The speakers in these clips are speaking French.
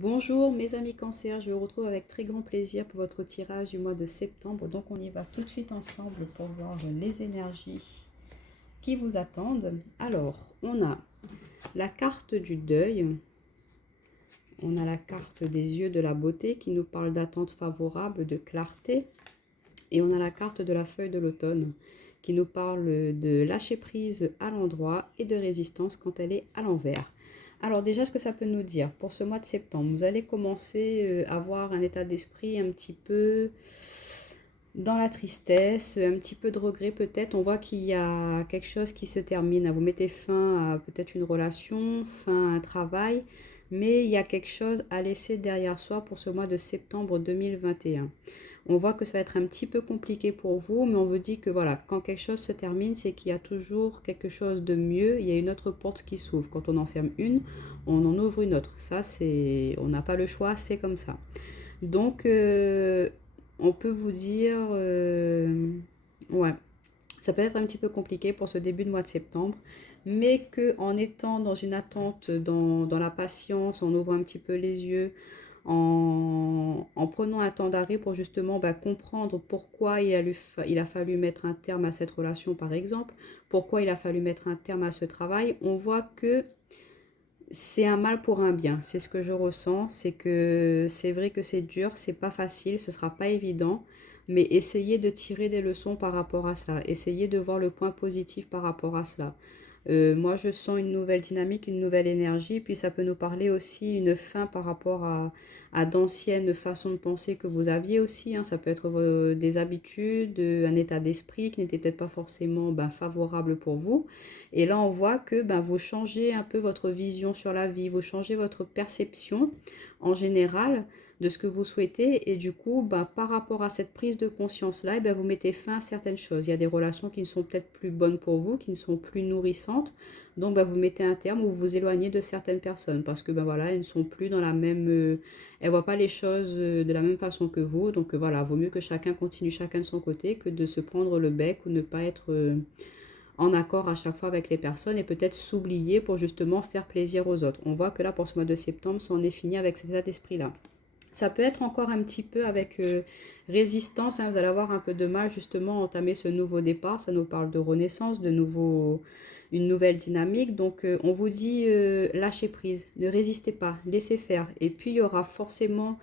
Bonjour mes amis Cancer, je vous retrouve avec très grand plaisir pour votre tirage du mois de septembre. Donc on y va tout de suite ensemble pour voir les énergies qui vous attendent. Alors, on a la carte du deuil, on a la carte des yeux de la beauté qui nous parle d'attente favorable, de clarté. Et on a la carte de la feuille de l'automne qui nous parle de lâcher prise à l'endroit et de résistance quand elle est à l'envers. Alors déjà, ce que ça peut nous dire pour ce mois de septembre, vous allez commencer à avoir un état d'esprit un petit peu dans la tristesse, un petit peu de regret peut-être. On voit qu'il y a quelque chose qui se termine. Vous mettez fin à peut-être une relation, fin à un travail, mais il y a quelque chose à laisser derrière soi pour ce mois de septembre 2021. On voit que ça va être un petit peu compliqué pour vous, mais on vous dit que voilà, quand quelque chose se termine, c'est qu'il y a toujours quelque chose de mieux, il y a une autre porte qui s'ouvre. Quand on en ferme une, on en ouvre une autre. Ça, c'est, on n'a pas le choix, c'est comme ça. Donc, on peut vous dire, ouais, ça peut être un petit peu compliqué pour ce début de mois de septembre, mais que en étant dans une attente, dans la patience, en ouvrant un petit peu les yeux, en prenant un temps d'arrêt pour justement comprendre pourquoi il a fallu mettre un terme à cette relation, par exemple, pourquoi il a fallu mettre un terme à ce travail, on voit que c'est un mal pour un bien. C'est ce que je ressens, c'est que c'est vrai que c'est dur, c'est pas facile, ce sera pas évident, mais essayez de tirer des leçons par rapport à cela, essayez de voir le point positif par rapport à cela. Moi, je sens une nouvelle dynamique, une nouvelle énergie, puis ça peut nous parler aussi une fin par rapport à d'anciennes façons de penser que vous aviez aussi, hein. Ça peut être des habitudes, un état d'esprit qui n'était peut-être pas forcément favorable pour vous. Et là, on voit que vous changez un peu votre vision sur la vie, vous changez votre perception en général de ce que vous souhaitez. Et du coup, par rapport à cette prise de conscience-là, vous mettez fin à certaines choses. Il y a des relations qui ne sont peut-être plus bonnes pour vous, qui ne sont plus nourrissantes. Donc, vous mettez un terme ou vous vous éloignez de certaines personnes parce que voilà, elles ne sont plus dans la même... elles ne voient pas les choses de la même façon que vous. Donc, voilà, vaut mieux que chacun continue chacun de son côté que de se prendre le bec ou ne pas être... en accord à chaque fois avec les personnes et peut-être s'oublier pour justement faire plaisir aux autres. On voit que là, pour ce mois de septembre, ça en est fini avec cet état d'esprit-là. Ça peut être encore un petit peu avec résistance, hein, vous allez avoir un peu de mal justement à entamer ce nouveau départ. Ça nous parle de renaissance, une nouvelle dynamique. Donc on vous dit lâchez prise, ne résistez pas, laissez faire. Et puis il y aura forcément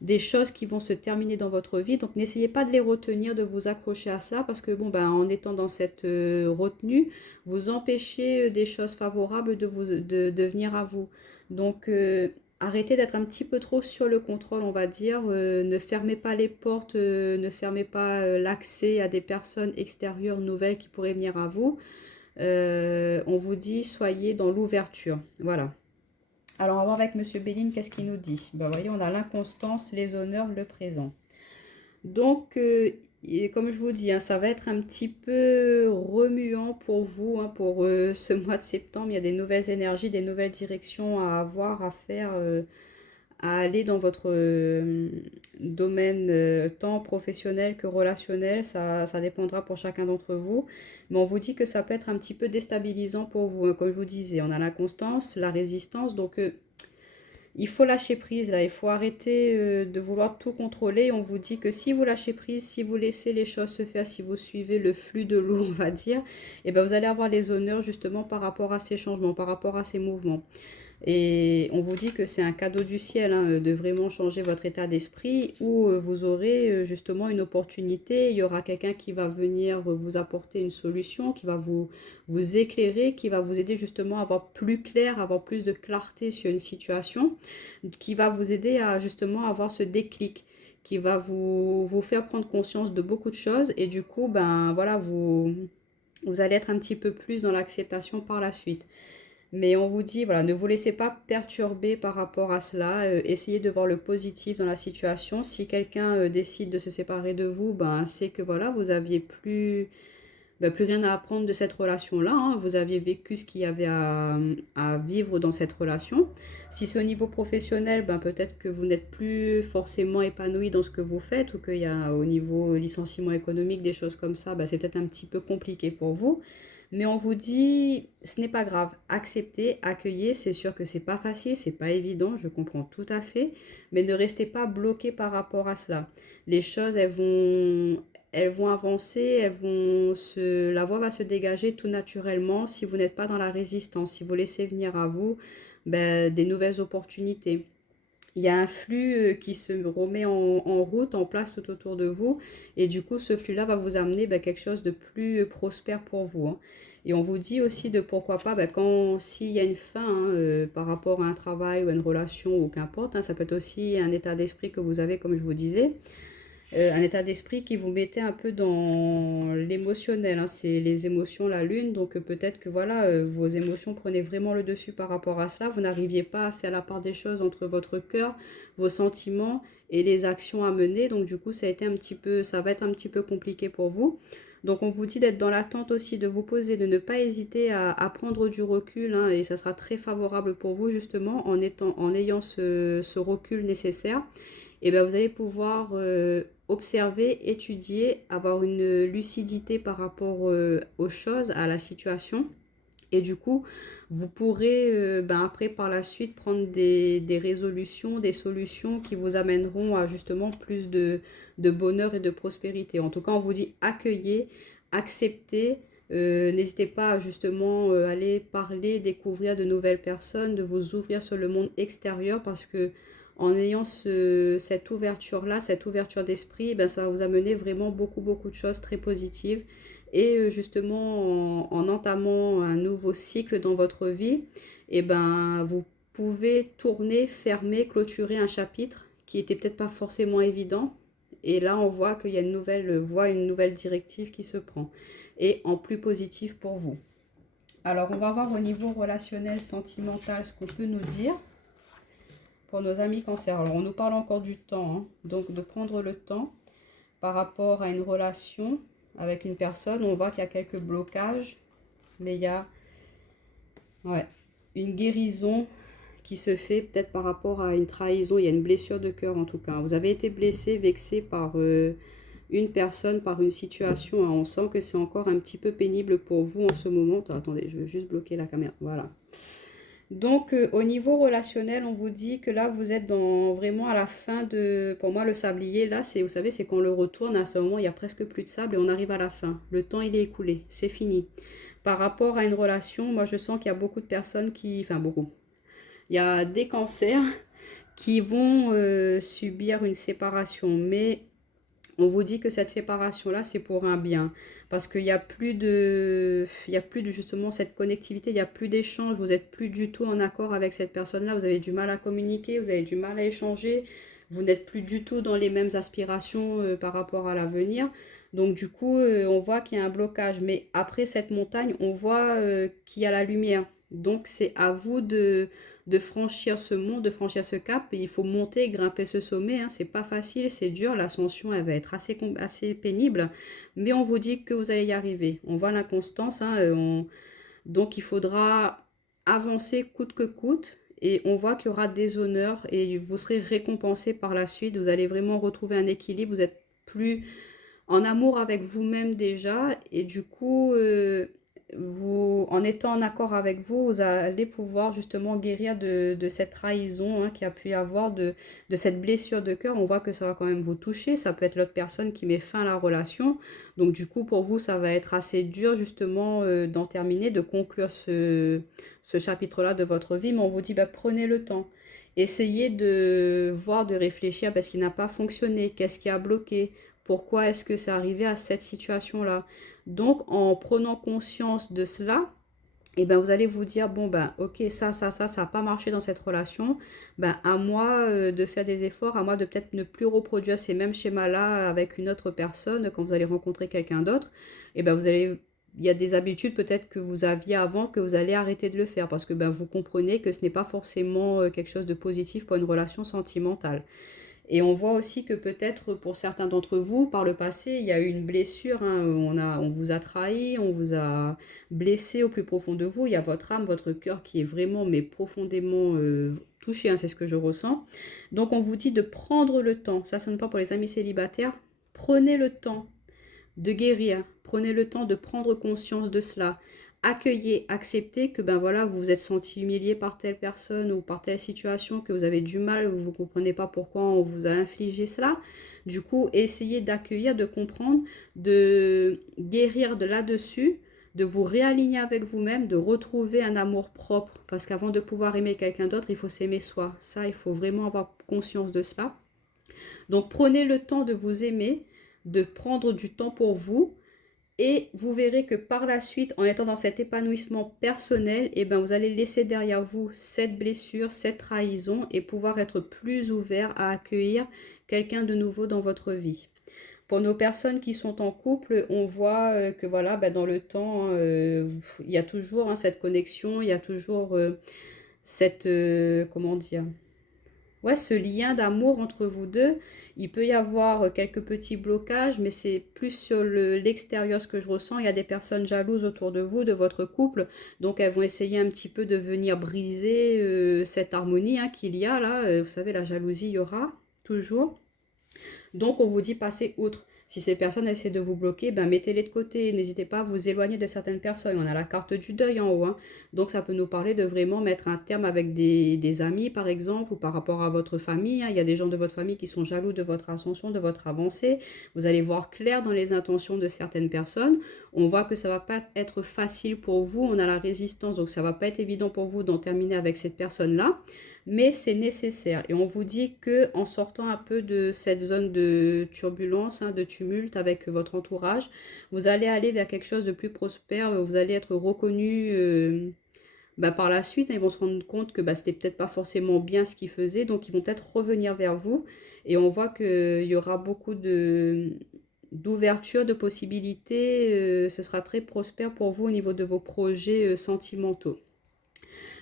des choses qui vont se terminer dans votre vie. Donc n'essayez pas de les retenir, de vous accrocher à ça, parce que en étant dans cette retenue, vous empêchez des choses favorables de venir à vous. Donc arrêtez d'être un petit peu trop sur le contrôle, on va dire. Ne fermez pas les portes, ne fermez pas l'accès à des personnes extérieures nouvelles qui pourraient venir à vous. On vous dit soyez dans l'ouverture. Voilà. Alors, on va voir avec Monsieur Béline, qu'est-ce qu'il nous dit. Voyez, on a l'inconstance, les honneurs, le présent. Donc, comme je vous dis, hein, ça va être un petit peu remuant pour vous, hein, pour ce mois de septembre. Il y a des nouvelles énergies, des nouvelles directions à avoir, à faire, à aller dans votre domaine tant professionnel que relationnel. Ça dépendra pour chacun d'entre vous. Mais on vous dit que ça peut être un petit peu déstabilisant pour vous, hein. Comme je vous disais, on a la constance, la résistance. Donc, il faut lâcher prise là, il faut arrêter de vouloir tout contrôler. On vous dit que si vous lâchez prise, si vous laissez les choses se faire, si vous suivez le flux de l'eau, on va dire, et vous allez avoir les honneurs justement par rapport à ces changements, par rapport à ces mouvements. Et on vous dit que c'est un cadeau du ciel, hein, de vraiment changer votre état d'esprit où vous aurez justement une opportunité. Il y aura quelqu'un qui va venir vous apporter une solution, qui va vous éclairer, qui va vous aider justement à avoir plus clair, à avoir plus de clarté sur une situation, qui va vous aider à justement avoir ce déclic, qui va vous faire prendre conscience de beaucoup de choses. Et du coup, voilà, vous allez être un petit peu plus dans l'acceptation par la suite. Mais on vous dit, voilà, ne vous laissez pas perturber par rapport à cela. Essayez de voir le positif dans la situation. Si quelqu'un décide de se séparer de vous, c'est que voilà, vous aviez plus rien à apprendre de cette relation-là, hein. Vous aviez vécu ce qu'il y avait à vivre dans cette relation. Si c'est au niveau professionnel, peut-être que vous n'êtes plus forcément épanoui dans ce que vous faites ou qu'il y a au niveau licenciement économique des choses comme ça, c'est peut-être un petit peu compliqué pour vous. Mais on vous dit, ce n'est pas grave, acceptez, accueillez, c'est sûr que c'est pas facile, c'est pas évident, je comprends tout à fait, mais ne restez pas bloqué par rapport à cela. Les choses, elles vont avancer, la voie va se dégager tout naturellement si vous n'êtes pas dans la résistance, si vous laissez venir à vous ben, des nouvelles opportunités. Il y a un flux qui se remet en route, en place tout autour de vous. Et du coup, ce flux-là va vous amener ben, quelque chose de plus prospère pour vous, hein. Et on vous dit aussi de pourquoi pas, ben, s'il y a une fin hein, par rapport à un travail ou à une relation ou qu'importe, hein, ça peut être aussi un état d'esprit que vous avez, comme je vous disais. Un état d'esprit qui vous mettait un peu dans l'émotionnel, hein. C'est les émotions, la lune, donc peut-être que voilà, vos émotions prenaient vraiment le dessus par rapport à cela. Vous n'arriviez pas à faire la part des choses entre votre cœur, vos sentiments et les actions à mener. Donc du coup, ça va être un petit peu compliqué pour vous. Donc on vous dit d'être dans l'attente aussi, de vous poser, de ne pas hésiter à prendre du recul, hein, et ça sera très favorable pour vous justement en ayant ce recul nécessaire. Et bien vous allez pouvoir observer, étudier, avoir une lucidité par rapport aux choses, à la situation. Et du coup, vous pourrez ben après par la suite prendre des résolutions, des solutions qui vous amèneront à justement plus de bonheur et de prospérité. En tout cas, on vous dit accueillez, acceptez. N'hésitez pas à justement aller parler, découvrir de nouvelles personnes, de vous ouvrir sur le monde extérieur parce que en ayant cette ouverture-là, cette ouverture d'esprit, ben, ça va vous amener vraiment beaucoup, beaucoup de choses très positives. Et justement, en entamant un nouveau cycle dans votre vie, et ben, vous pouvez tourner, fermer, clôturer un chapitre qui était peut-être pas forcément évident. Et là, on voit qu'il y a une nouvelle voie, une nouvelle directive qui se prend. Et en plus positif pour vous. Alors, on va voir au niveau relationnel, sentimental, ce qu'on peut nous dire pour nos amis cancer. Alors, on nous parle encore du temps, hein. Donc de prendre le temps par rapport à une relation avec une personne. On voit qu'il y a quelques blocages, mais il y a ouais, une guérison qui se fait peut-être par rapport à une trahison. Il y a une blessure de cœur en tout cas. Vous avez été blessé, vexé par une personne, par une situation, hein. On sent que c'est encore un petit peu pénible pour vous en ce moment. Attendez, je vais juste bloquer la caméra. Voilà. Donc, au niveau relationnel, on vous dit que là, vous êtes vraiment à la fin de... Pour moi, le sablier, là, vous savez, c'est quand on le retourne, à ce moment, il y a presque plus de sable et on arrive à la fin. Le temps, il est écoulé, c'est fini. Par rapport à une relation, moi, je sens qu'il y a beaucoup de personnes qui... Enfin, beaucoup. Il y a des cancers qui vont subir une séparation, mais on vous dit que cette séparation-là, c'est pour un bien. Parce qu'il n'y a il y a plus de justement cette connectivité, il n'y a plus d'échange, vous n'êtes plus du tout en accord avec cette personne-là, vous avez du mal à communiquer, vous avez du mal à échanger, vous n'êtes plus du tout dans les mêmes aspirations par rapport à l'avenir. Donc du coup, on voit qu'il y a un blocage. Mais après cette montagne, on voit qu'il y a la lumière. Donc c'est à vous de franchir ce mont, de franchir ce cap. Et il faut monter, grimper ce sommet, hein. C'est pas facile, c'est dur. L'ascension, elle va être assez pénible. Mais on vous dit que vous allez y arriver. On voit l'inconstance, hein, donc il faudra avancer coûte que coûte. Et on voit qu'il y aura des honneurs et vous serez récompensé par la suite. Vous allez vraiment retrouver un équilibre. Vous êtes plus en amour avec vous-même déjà. Et du coup, en étant en accord avec vous, vous allez pouvoir justement guérir de cette trahison hein, qu'il y a pu y avoir, de cette blessure de cœur. On voit que ça va quand même vous toucher. Ça peut être l'autre personne qui met fin à la relation. Donc du coup, pour vous, ça va être assez dur justement d'en terminer, de conclure ce chapitre-là de votre vie. Mais on vous dit, bah, prenez le temps. Essayez de voir, de réfléchir parce qu'il n'a pas fonctionné. Qu'est-ce qui a bloqué? Pourquoi est-ce que c'est arrivé à cette situation-là? Donc, en prenant conscience de cela, et ben vous allez vous dire, bon ben ok, ça n'a pas marché dans cette relation, ben à moi de faire des efforts, à moi de peut-être ne plus reproduire ces mêmes schémas-là avec une autre personne quand vous allez rencontrer quelqu'un d'autre, et ben il y a des habitudes peut-être que vous aviez avant que vous allez arrêter de le faire parce que ben vous comprenez que ce n'est pas forcément quelque chose de positif pour une relation sentimentale. Et on voit aussi que peut-être pour certains d'entre vous, par le passé, il y a eu une blessure, hein, on vous a trahi, on vous a blessé au plus profond de vous. Il y a votre âme, votre cœur qui est vraiment, mais profondément touché, hein, c'est ce que je ressens. Donc on vous dit de prendre le temps, ça sonne pas pour les amis célibataires, prenez le temps de guérir. Prenez le temps de prendre conscience de cela. Accueillez, acceptez que ben voilà, vous vous êtes senti humilié par telle personne ou par telle situation, que vous avez du mal, vous ne comprenez pas pourquoi on vous a infligé cela. Du coup, essayez d'accueillir, de comprendre, de guérir de là-dessus, de vous réaligner avec vous-même, de retrouver un amour propre. Parce qu'avant de pouvoir aimer quelqu'un d'autre, il faut s'aimer soi. Ça, il faut vraiment avoir conscience de cela. Donc prenez le temps de vous aimer, de prendre du temps pour vous. Et vous verrez que par la suite, en étant dans cet épanouissement personnel, eh ben, vous allez laisser derrière vous cette blessure, cette trahison et pouvoir être plus ouvert à accueillir quelqu'un de nouveau dans votre vie. Pour nos personnes qui sont en couple, on voit que voilà, ben, dans le temps, il y a toujours cette connexion, il y a toujours cette, comment dire, ouais, ce lien d'amour entre vous deux. Il peut y avoir quelques petits blocages, mais c'est plus sur l'extérieur ce que je ressens. Il y a des personnes jalouses autour de vous, de votre couple, donc elles vont essayer un petit peu de venir briser cette harmonie qu'il y a là. Vous savez, la jalousie, il y aura toujours. Donc, on vous dit passez outre. Si ces personnes essaient de vous bloquer, ben mettez-les de côté. N'hésitez pas à vous éloigner de certaines personnes. On a la carte du deuil en haut. Donc, ça peut nous parler de vraiment mettre un terme avec des amis, par exemple, ou par rapport à votre famille. Il y a des gens de votre famille qui sont jaloux de votre ascension, de votre avancée. Vous allez voir clair dans les intentions de certaines personnes. On voit que ça ne va pas être facile pour vous. On a la résistance, donc ça ne va pas être évident pour vous d'en terminer avec cette personne-là. Mais c'est nécessaire. Et on vous dit que en sortant un peu de cette zone de turbulence, de tumulte avec votre entourage, vous allez aller vers quelque chose de plus prospère, vous allez être reconnu par la suite. Ils vont se rendre compte que c'était peut-être pas forcément bien ce qu'ils faisaient, donc ils vont peut-être revenir vers vous. Et on voit qu'il y aura beaucoup d'ouverture, de possibilités. Ce sera très prospère pour vous au niveau de vos projets sentimentaux.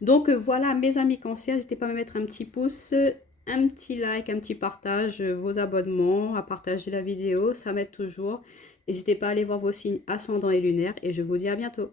Donc voilà, mes amis cancer, n'hésitez pas à me mettre un petit pouce, un petit like, un petit partage, vos abonnements, à partager la vidéo, ça m'aide toujours. N'hésitez pas à aller voir vos signes ascendants et lunaires et je vous dis à bientôt.